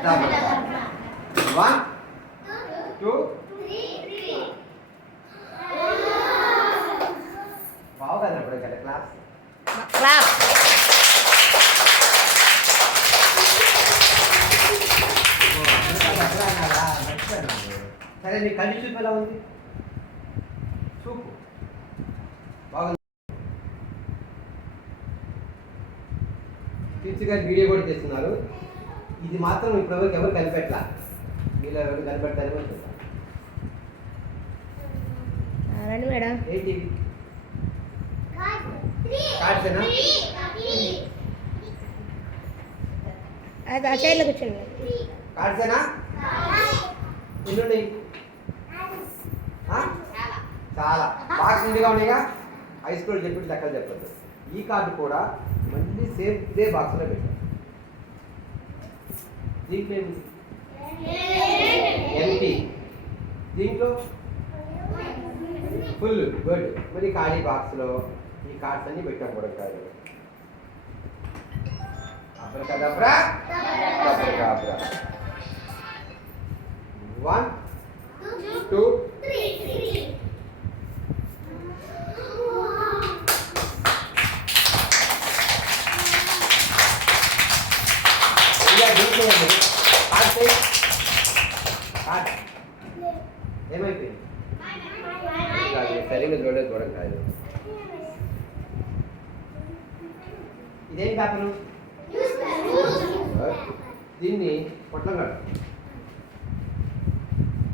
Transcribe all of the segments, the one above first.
One, two, బాగా కనపడే కదా క్లాస్ క్లాప్. సరే నీ కంటి చూపు ఎలా ఉంది? చూపు బాగుంది. టీచర్ గారు వీడియో కూడా చేస్తున్నారు. ఇది మాత్రం ఇప్పటివరకు ఎవరు కనిపెట్టలా. మీలో ఎవరు కనిపెడతారేమో చూద్దాం. రండి మేడం. ఏంటి కార్డ్సేనా? అది ఆ చైర్లో కూర్చోండి. కార్డ్సేనా? ఎన్నున్నాయి? చాలా బాక్స్ నిండుగా ఉన్నాయిగా. హై స్కూల్ చెప్పి లెక్కలు చెప్పద్దు. ఈ కార్డు కూడా మళ్ళీ సేమ్ ఇదే బాక్స్లో పెట్టాం. దీంట్లో ఎంటీ, దీంట్లో ఫుల్ గుడ్. మరి ఖాళీ బాక్స్లో ఈ కార్డ్స్ అన్ని పెట్టాం కూడా కాదు. Abracadabra abracadabra. 1 2 3. ఏమైపోయింది? సరిగ్గా చూడడం కాదు. ఇదేం పేపరు? దీన్ని పొట్లం కాదు.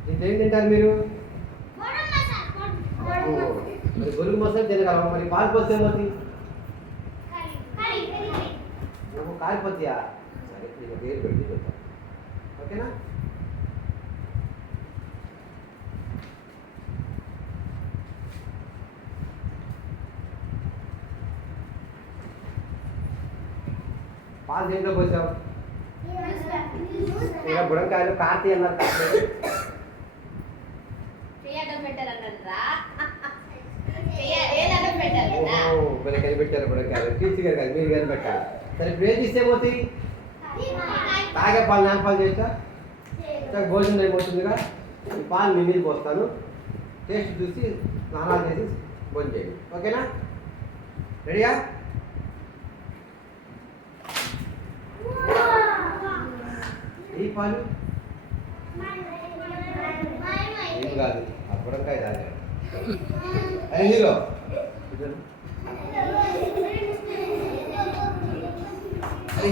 దీన్ని ఏం తింటారు మీరు? మరి గొరుగు మసాలా తినగలమా? మరి పాలు పోస్తే ఏమవుతుంది? కాలిపోతాయా? సరే నేను పేరు పెట్టి చెప్తాను. ఓకేనా? పాలు దేంట్లో పోసావు? ఇంకా బుడంకాయలు కార్తీ అన్నారు. కనిపెట్టారు బుడంకాయలు. టీచర్ గారు కాదు, మీరు కనిపెట్టాలి. సరే ఇప్పుడు ఏం చేస్తే ఏమవుతాయి? తాగే పాలు నేను పాలు చేస్తా. భోజనం ఏమవుతుందిగా. ఈ పాలు మీ మీద పోస్తాను. టేస్ట్ చూసి స్నానాలు చేసి భోజనం చేయండి. ఓకేనా? రెడీయా? ఈ పాలు ఏం కాదు, ఆ బుడంకాయ తాగారు. హీరో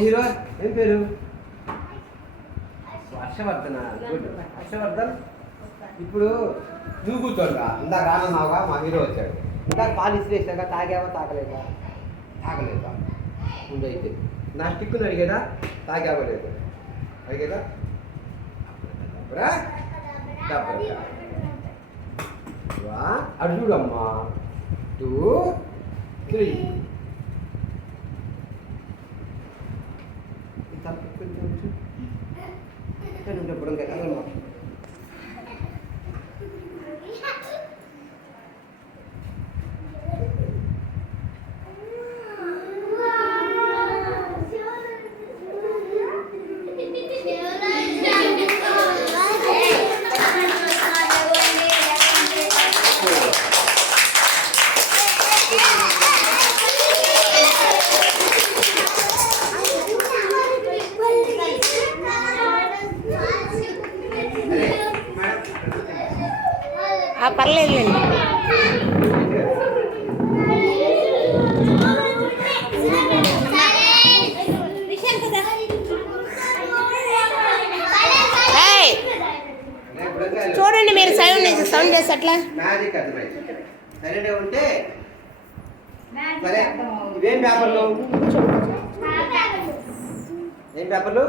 హీరో ఏం పేరు? హర్షవర్ధన. గుడ్. హర్షవర్ధన్. ఇప్పుడు నువ్వు కూర్చోండా. ఇందాక ఆనన్నావుగా మా హీరో వచ్చాడు. ఇందాక పాలు ఇసిరేసాక తాగావా తాగలేదా? తాగలేదా? ముందు అయితే నా స్టిక్కుని అడిగేదా? తాగావా లేదు? అడిగేదా? అడు చూడమ్మా. 2 3. కొంచెం బుడంకాయ కదమ్మా. పర్లేదులేండి. చూడండి మీరు సౌండ్ చేసి అట్లా మ్యాజిక్ అర్థమైంది. సరే ఉంటే సరే. ఇవేం పేపర్లు? ఏం పేపర్లు?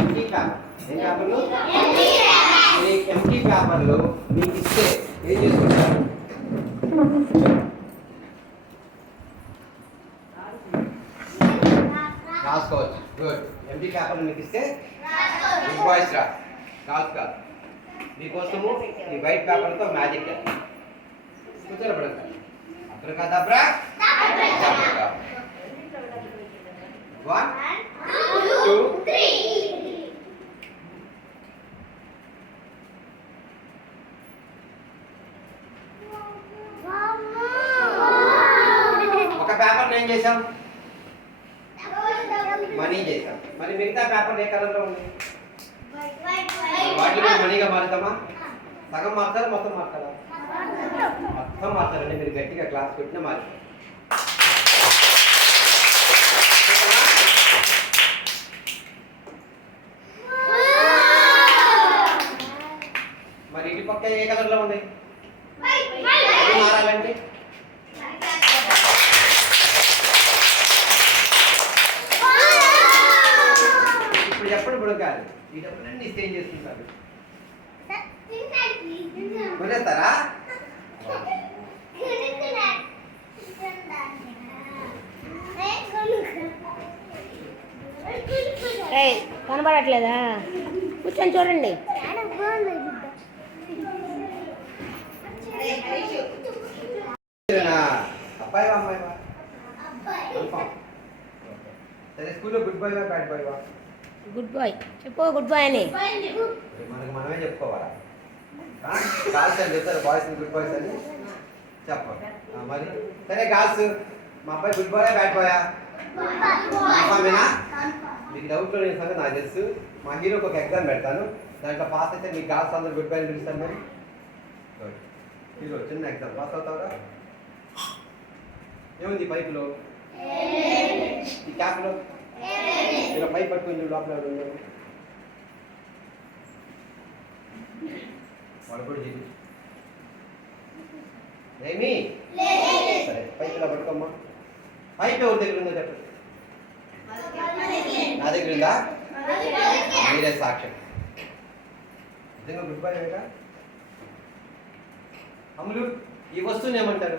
Empty paper. ఏం పేపర్లు? ఎంటీ పేపర్లు మీకు ఇస్తే ఏం చేసుకుంటారు? రాసుకోవచ్చు. గుడ్. ఎంటీ పేపర్లు మీకు ఇస్తే బిగ్ బాయ్స్ రాసు కాదు. మీకోసము ఈ వైట్ పేపర్తో మ్యాజిక్ కూర్చోబడతారు. అబ్రకదబ్రా. 1 2 ఒక పేపర్ ఏం చేసాం మనీ చేసాం మరి మిగతా పేపర్ ఏ కలర్లో ఉంది వాటిలో మనీగా మారుతామా సగం మారుతారా మొత్తం మారుతారా మొత్తం మారుతారండి మీరు గట్టిగా క్లాస్ కొట్టినా మారుతారు మరి ఇటు పక్క ఏ కలర్లో ఉన్నాయి అది మారాలండి ఇప్పుడు ఎప్పుడు బుడకాలి ఇది ఎప్పుడన్నీ చేంజ్ చేసుకుంటారు కొనేస్తారా కనబడట్లేదా కూర్చొని చూడండి అబ్బాయి అమ్మాయి సరే స్కూల్లో good boy bad boy good boy చెప్పు గుడ్ బాయ్ అని మనకు మనమే చెప్పుకోవాలా గాల్స్ అని చెప్తారు బాయ్స్ గుడ్ బాయ్స్ అని చెప్పండి మరి సరే గాల్స్ మా అబ్బాయి గుడ్ బాయ్ బ్యాడ్ బాయా కన్ఫామేనా మీకు డౌట్లో నేను సంగతి నాకు తెలుసు మా హీరోకి ఒక ఎగ్జామ్ పెడతాను దాంట్లో పాస్ అయితే మీకు గాల్స్ అందరూ గుడ్ బై అని పిలుస్తాను మరి హీరో చిన్న ఎగ్జామ్ పాస్ అవుతావురా ఏముంది పైపులో ఈ క్యాప్లో ఇలా పైప్ పట్టుకుని లోపల వాడు కూడా చేసి ఏమి సరే పైప్ ఇలా పట్టుకోమ్మా పైప్ ఎవరి దగ్గర ఉందో చెప్పండి నా దగ్గర ఉందా మీరే సాక్ష్యం నిజంగా గుడ్ బై కదా అమ్ములు ఈ వస్తువుని ఏమంటారు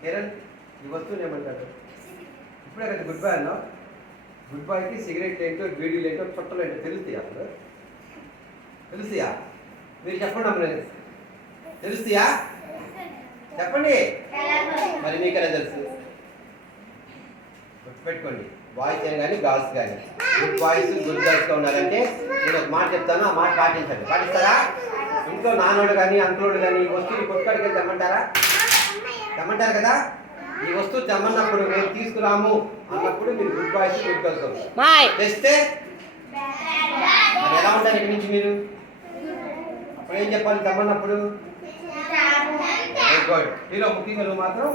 కిరణ్ ఈ వస్తువుని ఏమంటారు ఇప్పుడే కదా గుడ్ బై అన్నావు గుడ్ బాయ్కి సిగరెట్ ఏంటో బీడీలు ఏంటో చుట్టలు ఏంటో తెలుస్తాయా అప్పుడు తెలుస్తాయా మీరు చెప్పండి అమ్మ తెలుస్తాయా చెప్పండి మరి మీకనే తెలుసు గుర్తుపెట్టుకోండి బాయ్స్ ఏం కానీ గర్ల్స్ కానీ గుడ్ బాయ్స్ గుడ్ గర్ల్స్గా ఉండాలంటే నేను ఒక మాట చెప్తాను ఆ మాట పాటించండి పాటిస్తారా ఇంట్లో నాన్నోడు కానీ అంకులోడు కానీ ఈ వస్తువుని కొట్టుకాడికి తెమ్మంటారా తెమ్మంటారు కదా ఈ వస్తువు తెమ్మన్నప్పుడు మేము తీసుకురాము అన్నప్పుడు మీరు గుడ్ బాయ్స్ గుడ్ గర్ల్స్ తెస్తే ఎలా ఉంటారు ఇక్కడి నుంచి మీరు అప్పుడు ఏం చెప్పాలి తెమ్మన్నప్పుడు గుడ్ హీరో ముఖ్యంగా నువ్వు మాత్రం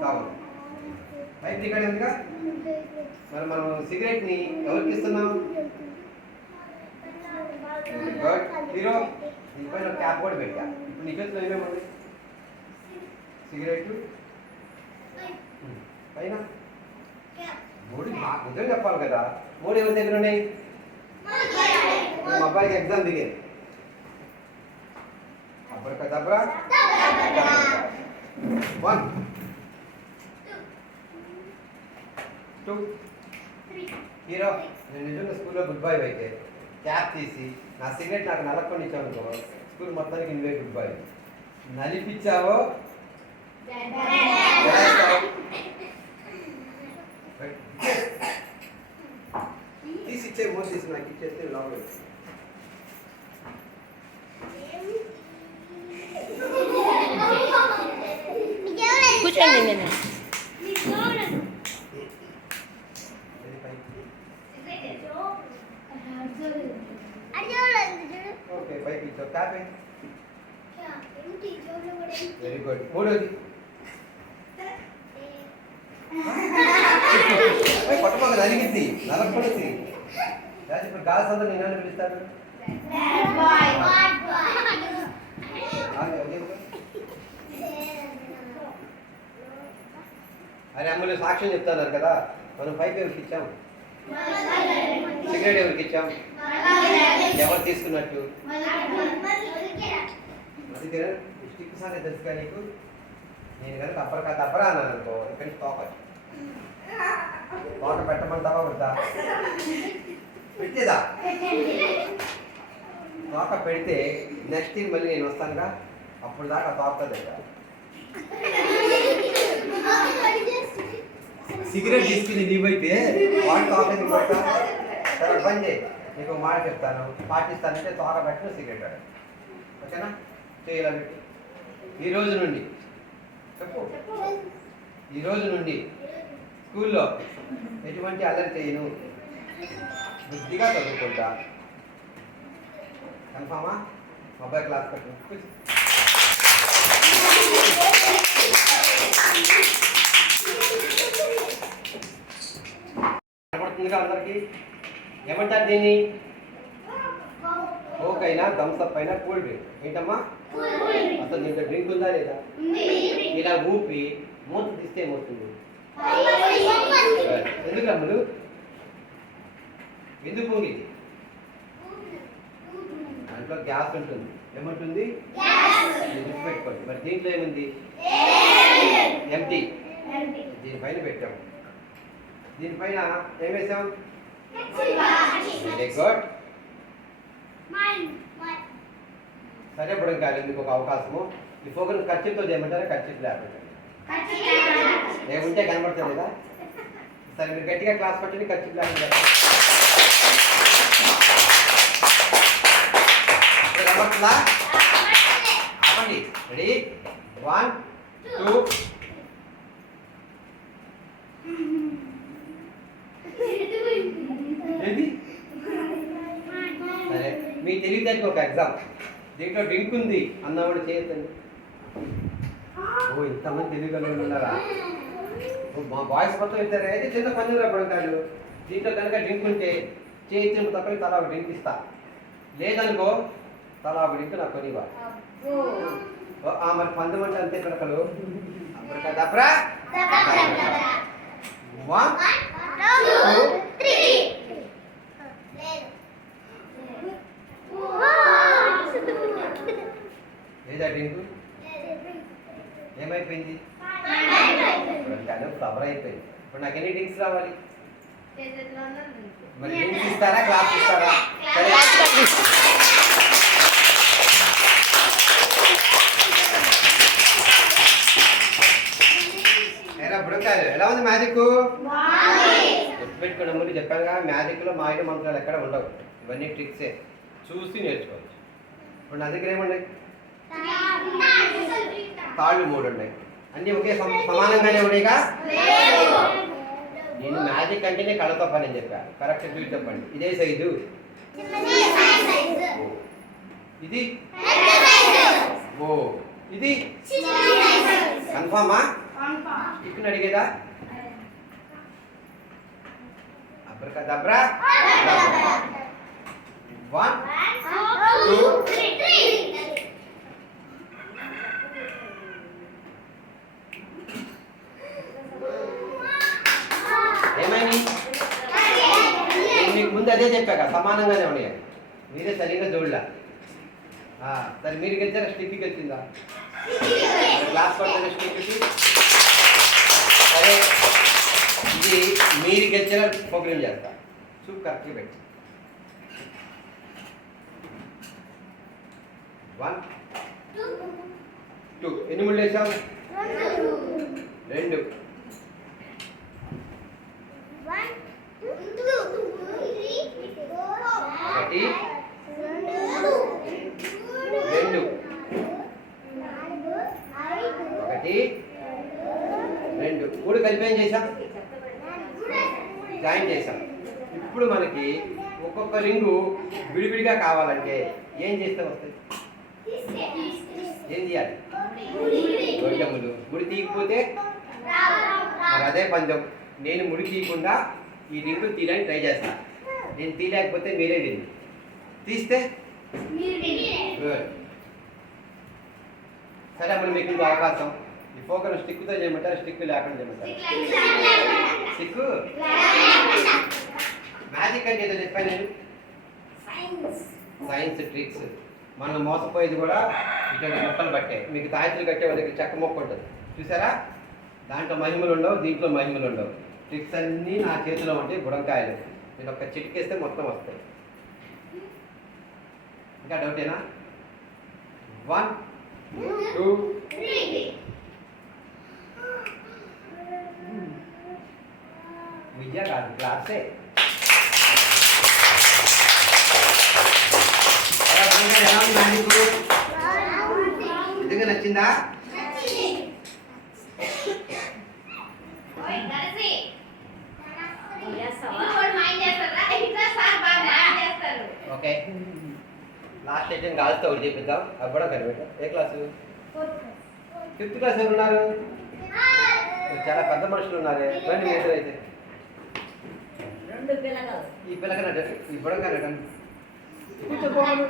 కావాలి పైప్ ఇక్కడ ఎందుగా మరి మనం సిగరెట్ని ఎవరికి ఇస్తున్నాం గుడ్ హీరో నీపైన క్యాప్ కూడా పెట్టా ఇప్పుడు నీ చేతిలో ఏమేమండి సిగరెట్ పైన మూడు నిజం చెప్పాలి కదా మూడు ఎవరి దగ్గర ఉన్నాయి మా అబ్బాయికి ఎగ్జామ్ దిగేది అబ్రకదబ్రా 1 2 హీరో నేను నిజంగా స్కూల్లో గుడ్ బాయ్ అయితే క్యాప్ తీసి నా సిగరెట్ నాకు నలకొని ఇచ్చావు అనుకో స్కూల్ మొత్తానికి నువ్వే గుడ్ బాయ్ నలిపించావో తీసి ఇచ్చే మూడు తీసి నాకు ఇచ్చేస్తే లోపల కూర్చోండి నేను ఓకే పైకి ఇచ్చో క్యాప్ వెరీ గుడ్ మూడోది పట్టుకోక నలిగింది నలపడుతుంది ఇప్పుడు గాల్స్ అందరూ నేను పిలుస్తాను అరే అమ్మలు సాక్ష్యం చెప్తున్నారు కదా మనం పైకి ఎవరికి ఇచ్చాం సిగరెట్ ఎవరికి ఇచ్చాం ఎవరు తీసుకున్నట్టు అది స్టిక్ సంగతి తెలుసుగా నీకు నేను కనుక తప్పరా అన్నాను అనుకో ఇక్కడి నుంచి తోక పెట్టమంటావా వద్దా పెట్టేదా తోక పెడితే నెక్స్ట్ థింగ్ మళ్ళీ నేను వస్తానుగా అప్పుడు దాకా తోక దగ్గర సిగరెట్ తీసుకుని నీవైతే వాడు తోక కొడతా సరే పని చేయి నీకు మాట చెప్తాను పాటిస్తానంటే తోక పెట్టిన సిగరెట్ వాడు ఓకేనా చేయాలి ఈ రోజు నుండి చెప్పు ఈ రోజు నుండి స్కూల్లో ఎటువంటి అల్లరి చేయను బుద్ధిగా చదువుకుంటా కన్ఫామా మొబైల్ క్లాస్ పెట్టు కనపడుతుందిగా అందరికి ఏమంటారు దీన్ని కోక్ అయినా థమ్స్అప్ అయినా కూల్ డ్రింక్ ఏంటమ్మా అసలు దీంట్లో డ్రింక్ ఉందా లేదా ఇలా ఊపి మూత తీస్తే ఏమవుతుంది ఎందుకు అమ్ములు ఎందుకు పొంగింది దాంట్లో గ్యాస్ ఉంటుంది ఏమంటుంది పెట్టుకోండి మరి దీంట్లో ఏముంది ఎంటీ దీనిపైన పెట్టాం దీనిపైన ఏం వేసాం వెరీ గుడ్ సరే ఇప్పుడు ఇంకా మీకు ఒక అవకాశము ఈ ఫోకస్ ఖర్చుతో చేయమంటారా ఖర్చు లేకుండా ఏముంటే కనబడుతుంది కదా సరే మీరు గట్టిగా క్లాస్ పట్టండి ఖర్చు లేకుండా కనబడుతుందా ఆపండి రెడీ 1 2 ఏంటి సరే మీ తెలివితేటకి ఒక ఎగ్జామ్ దీంట్లో డ్రింక్ ఉంది అన్నవాడు చేయొద్దండి ఓ ఇంతమంది తెలివిగలు ఉన్నారా మా బాయ్స్ మొత్తం ఇద్దరు అయితే చిన్న పనులు పడతాడు దీంట్లో కనుక డ్రింక్ ఉంటే చేయించిన తప్ప తలా ఒక డ్రింక్ ఇస్తా లేదనుకో తలా ఒక డ్రింక్ నాకు కొనివా మరి పందమంటే అంతే పిడకలు దబ్రా 1 2 లేదా డ్రింక్ ఏమైపోయింది ఫ్లవర్ అయిపోయింది ఇప్పుడు నాకు ఎన్ని డ్రింక్స్ రావాలి మరి డ్రింక్స్ ఇస్తారా క్లాస్ ఇస్తారా బుడకాయలు ఎలా ఉంది మ్యాజిక్ గుర్తుపెట్టుకున్న ముందు చెప్పాను కదా మ్యాజిక్లో మాయ మంత్రాలు ఎక్కడ ఉండవు ఇవన్నీ ట్రిక్సే చూసి నేర్చుకోవచ్చు ఇప్పుడు నా దగ్గర ఏమున్నాయి తాళ్ళు 3 ఉన్నాయి అన్నీ ఒకే సమానంగానే ఉన్నాయిగా నేను మ్యాజిక్ అంటేనే కళ్ళతో పని అని చెప్పా కరెక్ట్ చూసి చెప్పండి ఇదే సైజు ఇది ఓ ఇది కన్ఫామా ఇక్కడ అడిగేదా అబ్రకదబ్రా 1 2 ఏమైంది నేను మీకు ముందు అదే చెప్పాక సమానంగానే ఉన్నాయి మీరే సరిగ్గా చూడలే సరే మీరు గెలిచారా స్టిక్కి గెలిచిందా గ్లాస్ పడుతుంది స్టిక్కి సరే ఇది మీరు గెలిచిన ప్రోగ్రామ్ చేస్తా చూపు కరెక్ట్గా పెట్టి 1 2 ఎన్ని ముళ్ళు వేసావు 2 ఒకటి 2 ఒకటి 2 3 కలిపి ఏం చేసాం జాయిన్ చేసాం ఇప్పుడు మనకి ఒక్కొక్క రింగు విడివిడిగా కావాలంటే ఏం చేస్తే వస్తాయి ఏం చేయాలి గొడ్డములు ముడి తీయకపోతే మరి అదే పందెం నేను ముడి తీయకుండా ఈ రింగు తీయడానికి ట్రై చేస్తాను నేను తీయలేకపోతే మీరే విని తీస్తే సరే అప్పుడు మీకు ఇంకో అవకాశం ఈ ఫోకస్ స్టిక్తో చేయమంటారు స్టిక్ లేకుండా చేయమంటారు స్టిక్ మ్యాజిక్ అంటే ఏదో చెప్పాను నేను సైన్స్ ట్రిక్స్ మనం మోసపోయేది కూడా ఇటువంటి మొక్కలు పట్టే మీకు తాయత్తులు కట్టే వాళ్ళకి చెక్క మొక్క ఉంటుంది చూసారా దాంట్లో మహిమలు ఉండవు దీంట్లో మహిమలు ఉండవు ట్రిక్స్ అన్నీ నా చేతిలో ఉంటాయి బుడంకాయలు నేను ఒక చిటికేస్తే మొత్తం వస్తాయి ఇంకా డౌటేనా 1 2 3 విద్య కాదు క్లాసే. ఎలా ఉందా నీకు? నిజంగా నచ్చిందా? ఓకే, లాస్ట్ ఐటెం కాల్స్తో ఒకటి చెప్పిద్దాం. అది కూడా కనిపెట్టాం. ఏ క్లాసు? 5th క్లాస్ ఎవరు ఉన్నారు? చాలా పెద్ద మనుషులు ఉన్నారు. రండి మీ ఇద్దరు అయితే. ఈ పిల్లకనట ఇవ్వడం కనటం కూర్చోపోవాలి.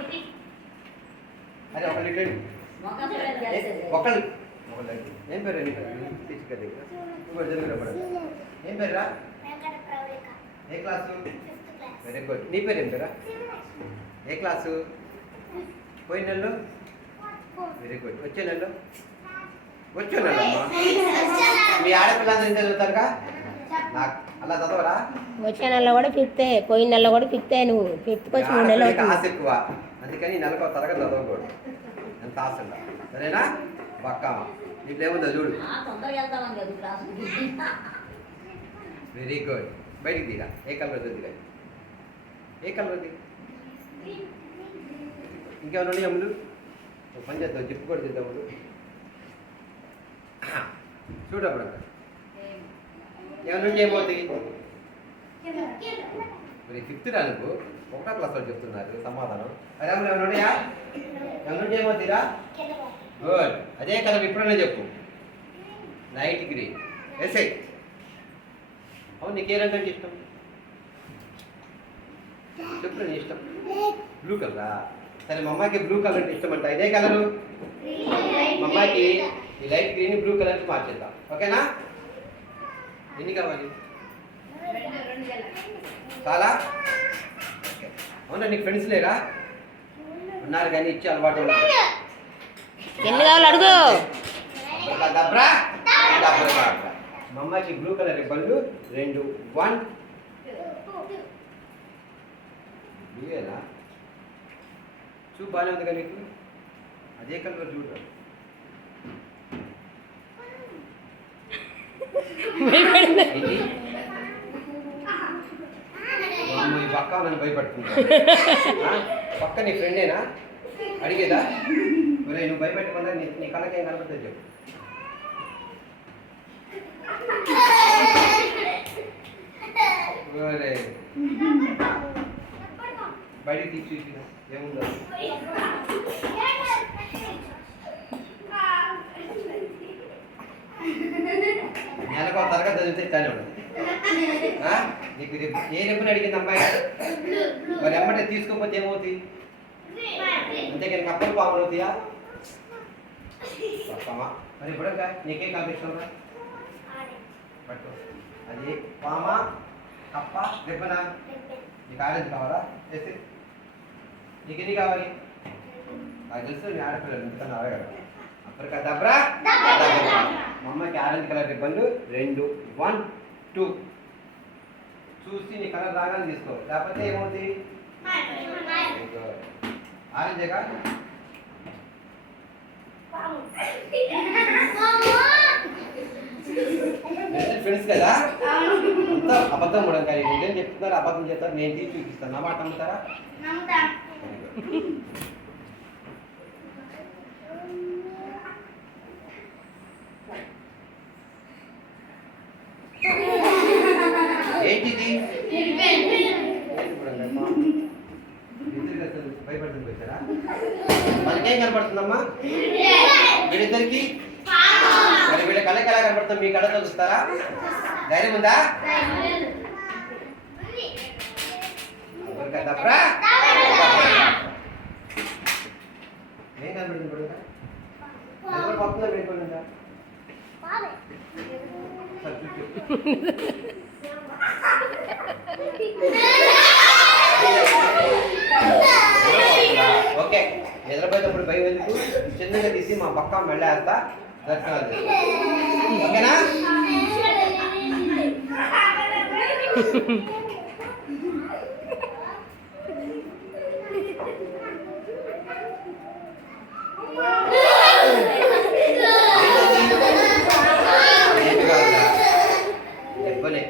అదే ఒకళ్ళు ఒకళ్ళు ఏం పేరు తీసుకెళ్ళి ఏం పేరురా? ఏ క్లాసు? Very good. నీ పేరు ఏం పేరా? ఏ క్లాసు? పోయిన నెలలో? Very good. వచ్చే నెలలో? వచ్చే నెల అమ్మా. మీ ఆడపిల్లలు ఎంత చదువుతారుగా? నాకు అలా చదవరా? వచ్చే నెలలో కూడా 5th, పోయిన నెలలో కూడా 5th. నువ్వు 5th వచ్చి 3 నెలలు అవుతుంది. ఆశ ఎక్కువ, అందుకని నెలకు ఒక తరగతి చదవకూడదు. ఎంత ఆశ ఉందా? సరేనా? బక్కమ్మ నీకు ఏముందో చూడు. Very good. బయటికి దిగా. ఏ కలర్ దిగా? ఏ కలర్ ఉంది? ఇంకేమైనా ఉన్నాయి అమ్ములు? ఒక పని చేద్దాం, జిప్పు కూడా చేద్దాం అమ్ములు. చూడప్పుడు ఏమైనా ఉంటే ఏమవుతుంది? మరి 5th రా నువ్వు 1వ క్లాస్ వాళ్ళు చెప్తున్నారు సమాధానం. అరే అమ్ములు ఏమైనా ఉన్నాయా? ఏమైనా ఉంటే ఏమవుతుందిరా? గుడ్. అదే కలర్ ఇప్పుడనే చెప్పు. Light green. ఎస్ఐ అవును, నీకు ఏ రంగు అంటే ఇష్టం? చెప్పు నీ ఇష్టం. బ్లూ కలరా? సరే, మా అమ్మాయికి బ్లూ కలర్ అంటే ఇష్టం అంట. ఇదే కలరు మా అమ్మాయికి ఈ లైట్ గ్రీన్ బ్లూ కలర్కి మార్చేద్దాం. ఓకేనా? ఎన్ని కావాలి? చాలా? ఓకే. అవునా, నీకు ఫ్రెండ్స్ లేరా? ఉన్నారు కానీ ఇచ్చే అలవాటు ఉండదు. ఎన్ని కావాలి అడుగు. దబ్రా మా అమ్మాయికి బ్లూ కలర్ రిబ్బన్లు 2. 1 బ్లూయేనా? చూ బాగానే ఉంది కదా నీకు. అదే కలర్ చూడు. ఈ పక్క నన్ను భయపడుతున్నా. పక్క నీ ఫ్రెండేనా? అడిగేదా? మరి నువ్వు భయపెట్టకుండా నీ కళ్ళకేం కనపడుతుంది చెప్పు. బయటికి తీసి చూసిన ఏముందో. నెలకు ఒక తరగతి చదివితే ఇట్లానే ఉండదు. నీకు ఏ రేపుని అడిగింది అమ్మాయి? మరి అమ్మంటే తీసుకోకపోతే ఏమవుతుంది? అంతేకాని కప్పలు పాములు అవుతాయా? మరి ఇప్పుడు నీకేం కాంపిటీషన్ రా? పట్టు. అది పామ, కప్ప, రిబ్బనా? నీకు ఆరెంజ్ కావాలా? చేసి నీకు ఎన్ని కావాలి? నాకు తెలుసు నీ ఆడపిల్లలు ఎందుకన్నా అడగడు. అప్పటికా దబ్రా మా అమ్మకి ఆరెంజ్ కలర్ రిబ్బన్లు 2. 1 2 చూసి నీ కలర్ రాగానే తీసుకో, లేకపోతే ఏమవుతుంది? ఆరెంజేగా? ఫ్రెండ్స్ కదా? అంతా అబద్ధం కూడా కానీ ఏం చెప్తున్నారు? అబద్ధం చెప్తారు. నేను తీసి చూపిస్తాను. నా మాట నమ్ముతారా? ఏంటిది? భయపడుతుంది వచ్చారా? మనకేం కనపడుతుందమ్మా? వీళ్ళిద్దరికి మరి వీళ్ళ కళ్ళకి ఎలా కనపడుతుంది? మీ కళ్ళతో చూస్తారా? ధైర్యం ఉందా? ఏం కనపడుతుంది ఇప్పుడు? ఎవరు పక్కన వెళ్ళిపోయిందా? ఓకే, నిద్రపోయేటప్పుడు భయం ఎందుకు? చిన్నగా తీసి మా పక్క మెళ్ళేస్తా దర్శనాలు. ఓకేనా? చెప్పలే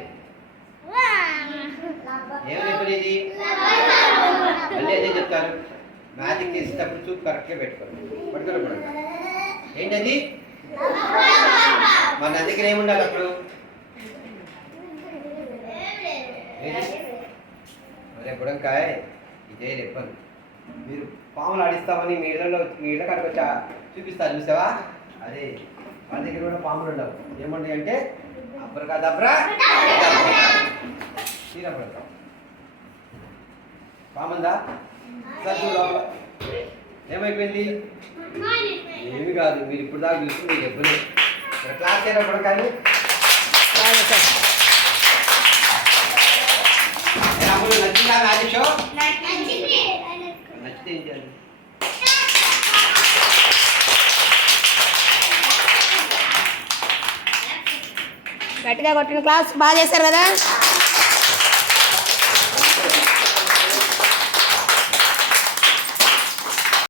తీసేటప్పుడు చూపు కరెక్ట్గా పెట్టుకోండి. పట్టుకోండి. ఏంటది? మన దగ్గర ఏముండాలి అప్పుడు? అదే బుడంకాయ ఇదే రెప్పను. మీరు పాములు ఆడిస్తామని మీ ఇళ్ళ కాడికి వచ్చా చూపిస్తారు చూసావా? అదే వాళ్ళ దగ్గర కూడా పాములు ఉండవు. ఏముంటాయి అంటే అబ్రకాదబ్రా తీరపడతాం. పాముందా? సరే లోపల ఏమైపోయింది? ఏమి కాదు. మీరు ఇప్పుడు దాకా చూసి మీకు ఎప్పుడు క్లాస్ అయినప్పుడు కానీ అప్పుడు నచ్చిందా మ్యాజిక్ షో? నచ్చితే ఏం చేయాలి? గట్టిగా కొట్టిన క్లాస్ బాగా చేశారు కదా.